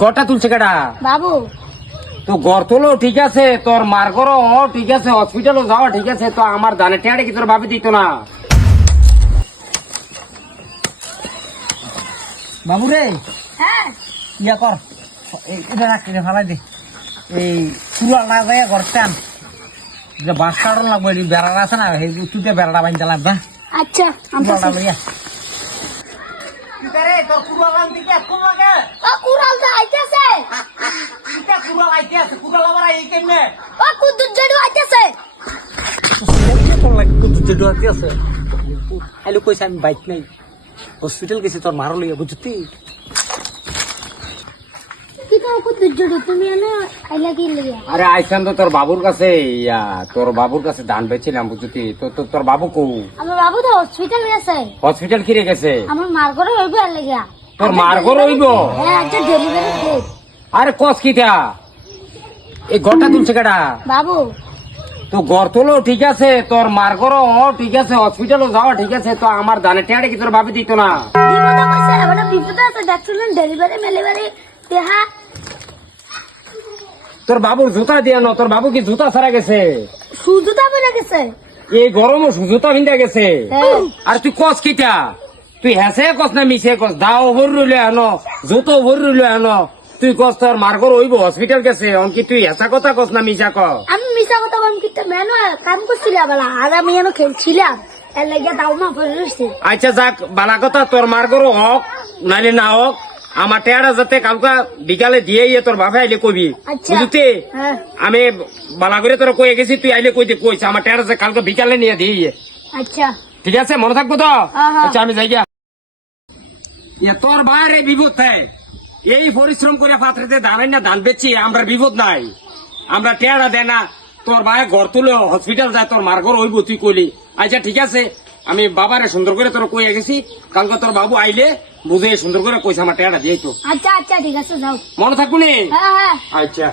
ঘরটা তুলছে কেডা? বাবু। তো ঘর তোলো ঠিক আছে, তোর মার করো ঠিক আছে, হসপিটালও যাওয়া ঠিক আছে, তো আমার দানে টেয়ারে কি তোর ভাবি দিত না? বাবু রে, হ্যাঁ ইয়া কর, এটা রাখ, এটা ফালাই দে। এই চুলা না যায় ঘর টান, যে বাস কাটন লাগবে, এই বেড়াটা আছে না, এই তুই বেড়াটা বাঁধতে লাগবে। আচ্ছা চুলাটা লইয়া আমি বাইক নাই, হসপিটাল গেছি তোর মারো লইয়া, বুঝতি? আরে আইসান তো তোর বাবুর কাছে, তোর বাবুর কাছে ধান বেছিলাম, বুঝতি? তো তোর বাবু কো? আমার বাবু তো হসপিটাল গেছে। হসপিটাল কিরে গেছে? আমার মার ঘরে হইব আর লাগিয়া। তোর মার ঘর হইব? হ্যাঁ, আচ্ছা ডেলিভারি ডেট। আরে কস কিটা? এই ঘরটা তুলছে কেডা? বাবু। তো ঘর তোলো ঠিক আছে, তোর মার করো ঠিক আছে, হসপিটালও যাওয়া ঠিক আছে, তো আমার দানে টেয়ারে কি তোর ভাবি দিত না? বিপদে কইছে, মানে বিপদে আছে, দেখছিলেন ডেলিভারি মেলিভারি দেহা। তোর বাবুর জুতা দিয়ে ন, তোর বাবু কি জুতা ছাড়া গেছে? সুজুতা পরে গেছে। এই গরমও জুতা ভিন্দা গেছে। হ্যাঁ। আর তুই কস কিটা? তুই হেসে কস না মিশে কস? দাও ভর রইলে আনো, জুতো ভর রইলে আনো, তুই কস তোর মার্গর হইব হসপিটাল গেছে, অনকি তুই হেসা কথা কস না মিশা ক? আমি মিশা কথা বললাম, কিন্তু মেনু কাম করছিলাম বলা, আর আমি যেন খেলছিলাম, এর লাগিয়া দাও মা পরে রয়েছে। আচ্ছা যাক, বালা কথা, তোর মার্গর হক নাইলে না হোক, আমার টেয়ারা যাতে কালকা বিকালে দিয়ে তোর বাপে আইলে কবি, আচ্ছা। বুঝতে? হ্যাঁ। আমি বালা করে তোর কয়ে গেছি, তুই আইলে কইছে আমার টেয়ারা যে কালকে বিকালে নিয়ে দিয়ে। আচ্ছা ঠিক আছে, মনে থাকবো তো? হ্যাঁ, হ্যাঁ। আচ্ছা আমি যাই গিয়া। তোর বাইরে বিপদ থাকে, এই পরিশ্রম করে পাত্রেতে দাঁড়াই না, ধান বেচছি, আমরা বিপদ নাই, আমরা টেয়ারা দেয় না, তোর ভাই ঘর তুলে হসপিটাল যায়, তোর মার ঘর হইব তুই কইলি। আচ্ছা ঠিক আছে, আমি বাবারে সুন্দর করে তোর কয়ে গেছি, কালকে তোর বাবু আইলে বুঝে সুন্দর করে কইছে আমার টেয়ারা দিয়েছো। আচ্ছা আচ্ছা ঠিক আছে, যাও। মনে থাকবো নি? হ্যাঁ হ্যাঁ। আচ্ছা।